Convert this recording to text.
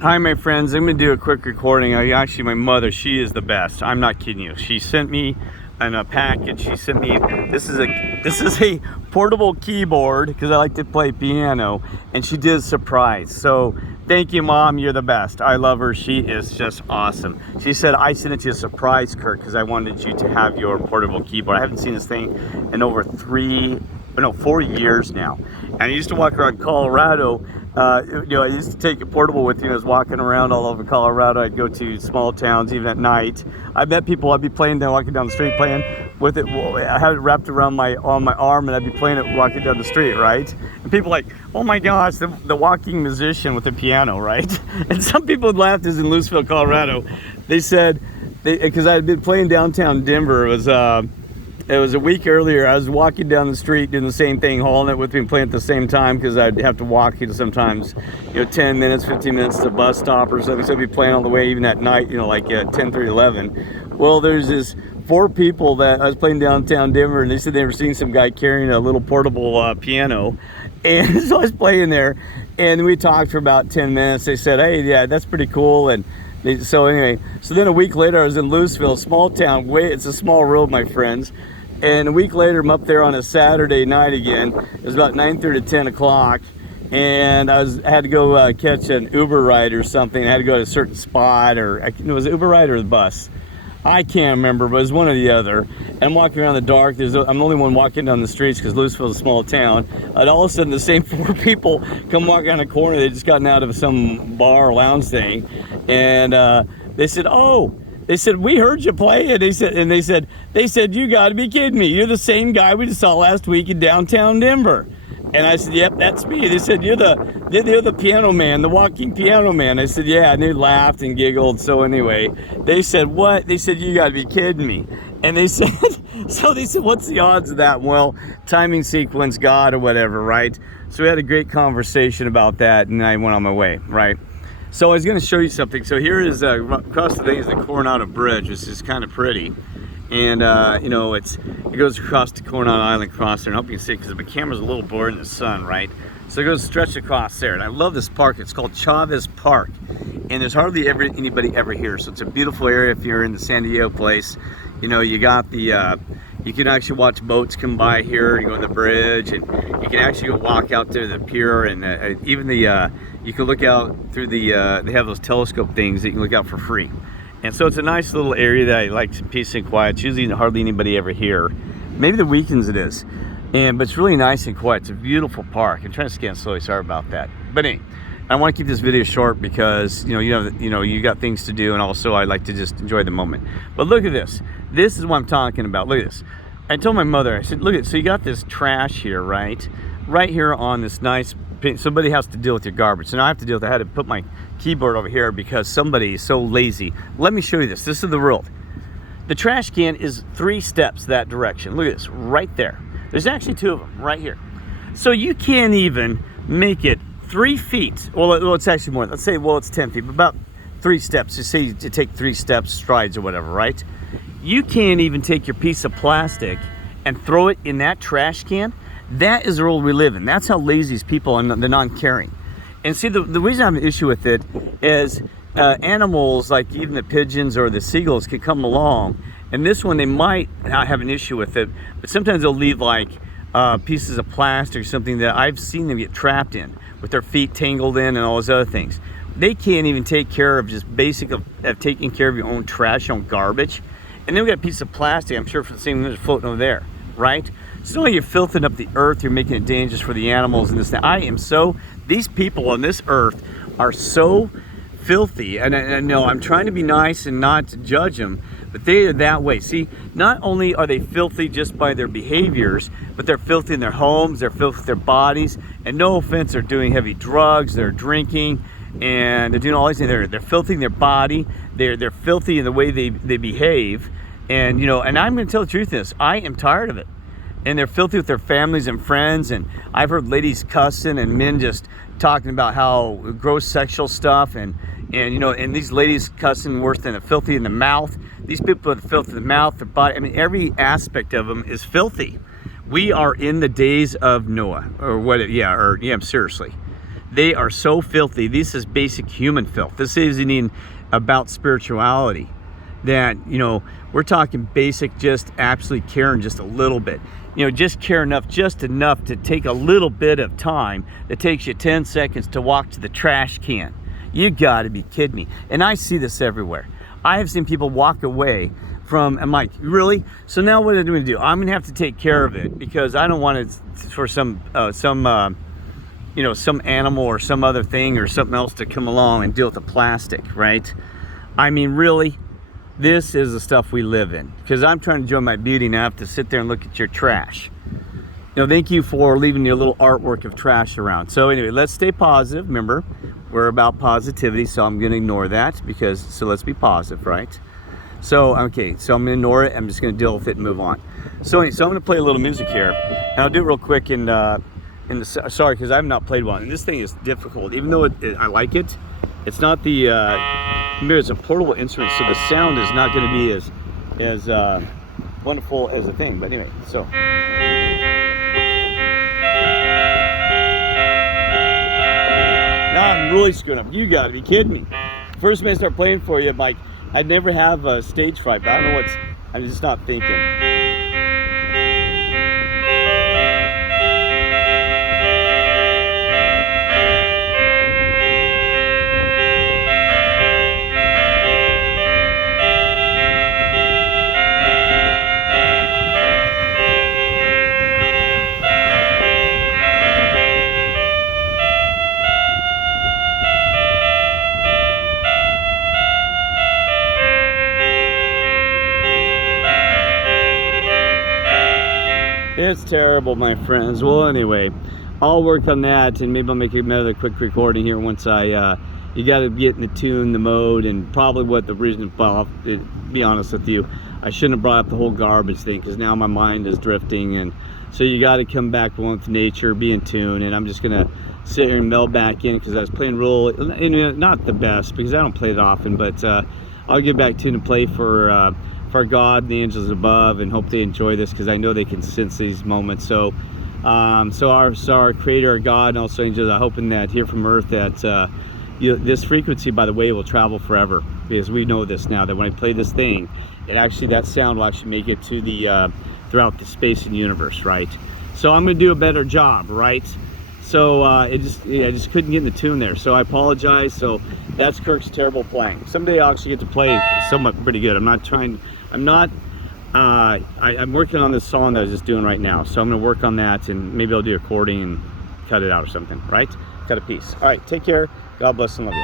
Hi, my friends. I'm gonna do a quick recording. Actually, my mother, she is the best. I'm not kidding you. She sent me in a package. She sent me this is a portable keyboard because I like to play piano, and she did a surprise. So thank you, Mom. You're the best. I love her. She is just awesome. She said I sent it to you a surprise, Kurt, because I wanted you to have your portable keyboard. I haven't seen this thing in over 4 years now, and I used to walk around Colorado. I used to take a portable with me. I was walking around all over Colorado. I'd go to small towns, even at night. I met people. I'd be playing, walking down the street, playing with it. I had it wrapped around on my arm, and I'd be playing it walking down the street, right? And people like, oh my gosh, the walking musician with the piano, right? And some people laughed. As in Louisville, Colorado, they said, because I had been playing downtown Denver. It was a week earlier. I was walking down the street doing the same thing, hauling it with me and playing at the same time because I'd have to walk sometimes, 10 minutes, 15 minutes to the bus stop or something. So I'd be playing all the way even at night, like 10 through 11. Well, there's this 4 people that I was playing downtown Denver, and they said they were seeing some guy carrying a little portable piano. And so I was playing there, and we talked for about 10 minutes. They said, hey, yeah, that's pretty cool. And so anyway, so then a week later, I was in Louisville, small town. It's a small road, my friends. And a week later, I'm up there on a Saturday night again. It was about 9:30 to 10 o'clock, and I had to go catch an Uber ride or something. I had to go to a certain spot, or it was an Uber ride or the bus. I can't remember, but it was one or the other. And I'm walking around in the dark. I'm the only one walking down the streets because Louisville's a small town. And all of a sudden, the same 4 people come walking on the corner. They just gotten out of some bar or lounge thing, and they said, "Oh." They said, we heard you play it. They said, you got to be kidding me. You're the same guy we just saw last week in downtown Denver. And I said, yep, that's me. They said, you're the piano man, the walking piano man. I said, yeah. And they laughed and giggled. So anyway, they said, what? They said, you got to be kidding me. And they said, what's the odds of that? Well, timing sequence, God or whatever, right? So we had a great conversation about that, and I went on my way, right? So I was going to show you something. So here is across the thing is the Coronado Bridge, which is kind of pretty, and it goes across the Coronado Island crossing. I hope you can see it because the camera's a little blurred in the sun, right? So it goes stretched across there, and I love this park. It's called Chavez Park, and there's hardly anybody ever here. So it's a beautiful area if you're in the San Diego place. You got the you can actually watch boats come by here. You go on the bridge, and you can actually go walk out to the pier, and even you can look out through the they have those telescope things that you can look out for free. And so it's a nice little area that I like, some peace and quiet. It's usually hardly anybody ever here. Maybe the weekends it is, but it's really nice and quiet. It's a beautiful park. I'm trying to scan slowly. Sorry about that. But anyway, I want to keep this video short because you got things to do, and also I like to just enjoy the moment. But look at this. This is what I'm talking about. Look at this. I told my mother, I said, look at, so you got this trash here, right here on this nice, somebody has to deal with your garbage. So now I have to deal with it. I had to put my keyboard over here because somebody is so lazy. Let me show you this. This is the rule. The trash can is 3 steps that direction. Look at this, right there. There's actually 2 of them right here. So you can't even make it 3 feet. Well, it's actually more. Let's say, it's 10 feet, but about 3 steps. Just say you take 3 steps, strides or whatever, right? You can't even take your piece of plastic and throw it in that trash can. That is the world we live in. That's how lazy these people are, the non-caring. And see, the reason I have an issue with it is animals like even the pigeons or the seagulls can come along, and this one they might not have an issue with it, but sometimes they'll leave like pieces of plastic or something that I've seen them get trapped in with their feet tangled in and all those other things. They can't even take care of just basic of taking care of your own trash, your own garbage. And then we got a piece of plastic, I'm sure for the same thing that's floating over there, right? So not only you're filthing up the earth, you're making it dangerous for the animals and this. These people on this earth are so filthy, and I know I'm trying to be nice and not to judge them, but they are that way. See, not only are they filthy just by their behaviors, but they're filthy in their homes, they're filthy with their bodies, and no offense, they're doing heavy drugs, they're drinking, and they're doing all these things. They're filthy in their body, they're filthy in the way they behave, and and I'm going to tell the truth in this, I am tired of it. And they're filthy with their families and friends, and I've heard ladies cussing and men just talking about how gross sexual stuff, and these ladies cussing worse than the filthy in the mouth. These people are filthy in the mouth, their body. I mean, every aspect of them is filthy. We are in the days of Noah, seriously. They are so filthy. This is basic human filth. This isn't even about spirituality. That, you know, we're talking basic, just absolutely caring just a little bit. You know, just care enough, just enough to take a little bit of time that takes you 10 seconds to walk to the trash can. You gotta be kidding me. And I see this everywhere. I have seen people walk away from, I'm like, really? So now what am I going to do? I'm gonna have to take care of it because I don't want it for some you know, some animal or some other thing or something else to come along and deal with the plastic, right? I mean, really? This is the stuff we live in. Because I'm trying to enjoy my beauty and I have to sit there and look at your trash. You know, thank you for leaving your little artwork of trash around. So anyway, let's stay positive. Remember, we're about positivity, so I'm going to ignore that because, so let's be positive, right? So, okay, so I'm going to ignore it. I'm just going to deal with it and move on. So anyway, so I'm going to play a little music here. And I'll do it real quick sorry, because I've not played one. And this thing is difficult. Even though I like it, it's not the, remember, it's a portable instrument, so the sound is not going to be as wonderful as a thing. But anyway, so. Now I'm really screwing up. You got to be kidding me. First time I start playing for you, I'm like, I'd never have a stage fright, but I don't know I'm just not thinking. It's terrible, my friends. Well, anyway, I'll work on that and maybe I'll make another quick recording here once you got to get in the tune, the mode, and probably what the reason, well, to be honest with you, I shouldn't have brought up the whole garbage thing because now my mind is drifting, and so you got to come back with nature, be in tune, and I'm just going to sit here and meld back in because I was playing real, not the best because I don't play it often, but I'll get back to and play for God and the angels above, and hope they enjoy this because I know they can sense these moments. So our creator, our God, and also angels are hoping that here from earth that this frequency, by the way, will travel forever, because we know this now, that when I play this thing, that sound will actually make it to the throughout the space and universe, right? So I'm going to do a better job, right? So I just couldn't get in the tune there, so I apologize. So that's Kirk's terrible playing. Someday I'll actually get to play somewhat pretty good. I'm working on this song that I was just doing right now, so I'm going to work on that, and maybe I'll do a recording and cut it out or something, right? Cut a piece. All right, take care. God bless and love you.